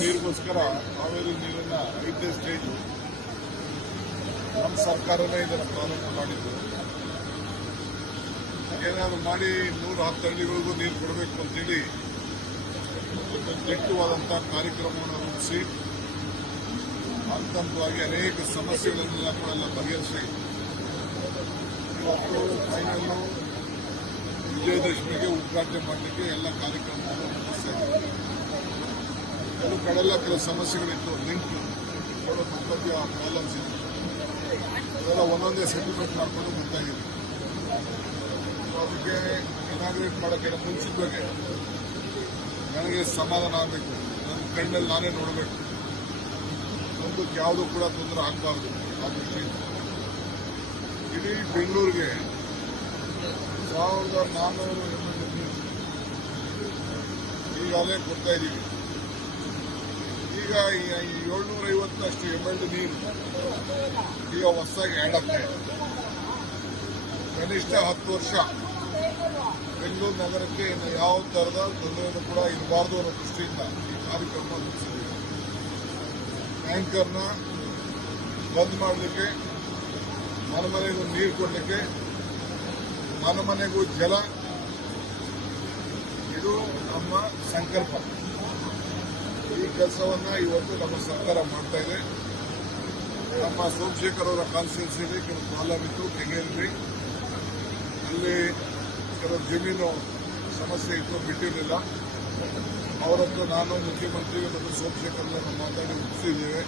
ನೀರಿಗೋಸ್ಕರ ಕಾವೇರಿ ನೀರನ್ನ ಐದನೇ ಸ್ಟೇಜ್ ನಮ್ಮ ಸರ್ಕಾರವೇ ಇದನ್ನು ಪ್ರಾರಂಭ ಮಾಡಿದ್ದು. ಏನಾದರೂ ಮಾಡಿ ನೂರ ಹತ್ತು ಹಳ್ಳಿಗಳಿಗೂ ನೀರು ಕೊಡಬೇಕು ಅಂತೇಳಿ ದಿಟ್ಟವಾದಂಥ ಕಾರ್ಯಕ್ರಮವನ್ನು ರೂಪಿಸಿ ಹಂತವಾಗಿ ಅನೇಕ ಸಮಸ್ಯೆಗಳನ್ನೆಲ್ಲ ಕೂಡ ಬಗೆಹರಿಸಿ, ಇವತ್ತು ಫೈನಲ್ಲು ವಿಜಯದಶಮಿಗೆ ಉದ್ಘಾಟನೆ ಮಾಡಲಿಕ್ಕೆ ಎಲ್ಲ ಕಾರ್ಯಕ್ರಮವನ್ನು ಇದ್ದೀವಿ. ಕೆಲವು ಕಡೆಲ್ಲ ಕೆಲವು ಸಮಸ್ಯೆಗಳಿತ್ತು ಲಿಂಕ್ ಕರ್ತವ್ಯ ಪ್ರಾಬ್ಲಮ್ಸ್ ಇತ್ತು ಅದೆಲ್ಲ ಒಂದೊಂದೇ ಸೆಟಲ್ಮೆಂಟ್ ಮಾಡ್ಕೊಂಡು ಮುಂದಾಗಿದೆ ಅದಕ್ಕೆ ಇನಾಗ್ರೇಟ್ ಮಾಡೋಕ್ಕೆ ಬಗ್ಗೆ ನನಗೆ ಸಮಾಧಾನ ಆಗಬೇಕು. ನನ್ನ ಕಣ್ಣಲ್ಲಿ ನಾನೇ ನೋಡಬೇಕು. ಮುಂದಕ್ಕೆ ಯಾವುದೂ ಕೂಡ ತೊಂದರೆ ಆಗಬಾರ್ದು ಆ ದೃಷ್ಟಿಯಿಂದ. ಇಡೀ ಬೆಂಗಳೂರಿಗೆ ಸಾವಿರದ ನಾನ್ನೂರು ಈಗಾಗಲೇ ಕೊಡ್ತಾ ಇದ್ದೀವಿ. ಈಗ ಏಳ್ನೂರ ಐವತ್ತಷ್ಟು ಎಂ ಎಲ್ ನೀರು ಈಗ ಹೊಸದಾಗಿ ಆ್ಯಡ್ ಆಗ್ತಾ ಕನಿಷ್ಠ ಹತ್ತು ವರ್ಷ. ಬೆಂಗಳೂರು ನಗರಕ್ಕೆ ಇನ್ನು ಯಾವ ಥರದ ತೊಂದರೆಯನ್ನು ಕೂಡ ಇರಬಾರ್ದು ಅನ್ನೋ ದೃಷ್ಟಿಯಿಂದ ಈ ಕಾರ್ಯಕ್ರಮ ರೂಪಿಸಿದ್ದೀವಿ. ಟ್ಯಾಂಕರ್ನ ಬಂದ್ ಮಾಡಲಿಕ್ಕೆ ಮನೆ ಮನೆಗೂ ನೀರು ಕೊಡಲಿಕ್ಕೆ ಮನೆ ಮನೆಗೂ ಜಲ, ಇದು ನಮ್ಮ ಸಂಕಲ್ಪ. ಈ ಕೆಲಸವನ್ನ ಇವತ್ತು ನಮ್ಮ ಸರ್ಕಾರ ಮಾಡ್ತಾ ಇದೆ. ನಮ್ಮ ಸೋಮಶೇಖರ್ ಅವರ ಕಾನ್ಸ್ಟಿಟ್ಯೂನ್ಸಿಯಲ್ಲಿ ಕೆಲವು ಪ್ರಾಬ್ಲಮ್ ಇತ್ತು ಕೆಂಗೇರಿ ಅಲ್ಲಿ ಕೆಲವು ಜಮೀನು ಸಮಸ್ಯೆ ಇತ್ತು, ಬಿಟ್ಟಿರಲಿಲ್ಲ. ಅವರದ್ದು ನಾನು ಮುಖ್ಯಮಂತ್ರಿ ಮತ್ತು ಸೋಮಶೇಖರ್ ಮಾತಾಡಿ ಒಪ್ಪಿಸಿದ್ದೇವೆ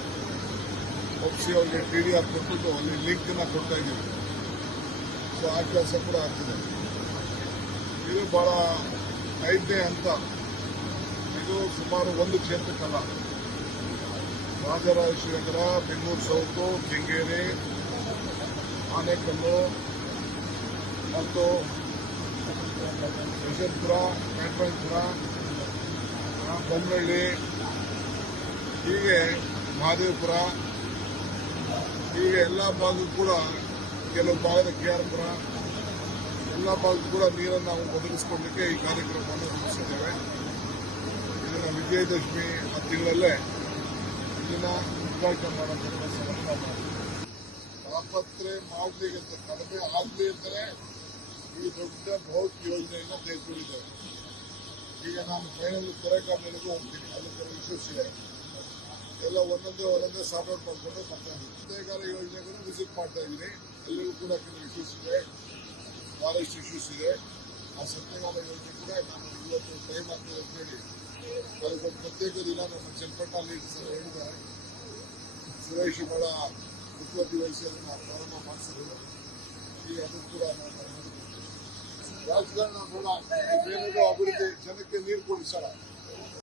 ಒಪ್ಪಿಸಿ ಅವರಿಗೆ ಟಿ ಡಿ ಆರ್ ಕೊಟ್ಬಿಟ್ಟು ಅಲ್ಲಿ ಲಿಂಕ್ನ ಕೊಡ್ತಾ ಇದ್ದೀವಿ. ಸೊ ಆ ಕೆಲಸ ಕೂಡ ಆಗ್ತಿದೆ. ಇದು ಬಹಳ ಐದನೇ ಹಂತ ಇದು ಸುಮಾರು ಒಂದು ಕ್ಷೇತ್ರಕ್ಕಲ್ಲ. ರಾಜರಾಜೇಶ್ವರ ಬೆಂಗಳೂರು ಸೌತು ಕೆಂಗೇರಿ ಆನೇಕಲ್ಲು ಮತ್ತು ಯಶವಂತಪುರ ಮೆಟ್ರಂಪುರ ಬೊಮ್ಮನಹಳ್ಳಿ ಹೀಗೆ ಮಹದೇವಪುರ, ಹೀಗೆ ಎಲ್ಲ ಭಾಗಕ್ಕೂ ಕೂಡ ಕೆಲವು ಭಾಗದ ಕೆ ಆರ್ ಪುರ ಎಲ್ಲ ಭಾಗಕ್ಕೂ ಕೂಡ ನೀರನ್ನು ನಾವು ಒದಗಿಸಿಕೊಡ್ಲಿಕ್ಕೆ ಈ ಕಾರ್ಯಕ್ರಮವನ್ನು ರೂಪಿಸಿದ್ದೇವೆ. ವಿಜಯದಶಮಿ ತಿಂಗಳಲ್ಲೇ ಇದನ್ನ ಉದ್ಘಾಟನೆ ನಾವು ಮಾಡಲಿ ತಾಪತ್ರೆ ಮಾಡಲಿಕ್ಕೆ ಕಡಿಮೆ ಆಗಲಿ ಅಂದರೆ ಈ ದೊಡ್ಡ ಬೌದ್ಧ ಯೋಜನೆಯನ್ನು ಕೈಗೊಂಡಿದ್ದೇವೆ ಈಗ ನಾನು ಫೈನಲ್ ಕೊರೆಕಾಮೇಲೆಗೂ ಹೋಗ್ತೀನಿ. ಅಲ್ಲಿ ಕೆಲವು ಇಶ್ಯೂಸ್ ಇದೆ. ಎಲ್ಲ ಒಂದೊಂದೇ ಒಂದೊಂದೇ ಸಾಫ್ಟ್ವೇರ್ ಮಾಡಿಕೊಂಡು ಬರ್ತಾ ಇದ್ದೀನಿ. ಯೋಜನೆಗಳು ಯೋಜನೆಗೂ ವಿಸಿಟ್ ಮಾಡ್ತಾ ಇದ್ದೀನಿ. ಅಲ್ಲಿಗೂ ಕೂಡ ಕೆಲವು ಇಶ್ಯೂಸ್ ಇದೆ. ಭಾಳಷ್ಟು ಇಶ್ಯೂಸ್ ಇದೆ. ಆ ಸತ್ಯಗಾರ ಯೋಜನೆ ಕೂಡ ನಾನು ಇವತ್ತು ಟೈಮ್ ಆಗ್ತದೆ ಅಂತೇಳಿ ಅದಕ್ಕೊಂದು ಪ್ರತ್ಯೇಕ ದಿನ ನಮ್ಮ ಚನ್ನಪಟ್ಟ ಲೀಡರ್ಸ್ ಎಲ್ಲ ಹೇಳಿದ್ದಾರೆ ಸುರೇಶ್ ಬಹಳ ಮುತುವರ್ಜಿ ವಹಿಸಿ ಅದನ್ನು ಪ್ರಾರಂಭ ಮಾಡಿಸಿದ್ರು ಈಗ ಅದು ಕೂಡ ರಾಜಕಾರಣ ಅಭಿವೃದ್ಧಿ, ಜನಕ್ಕೆ ನೀರು ಕೊಡಿಸಲ್ಲ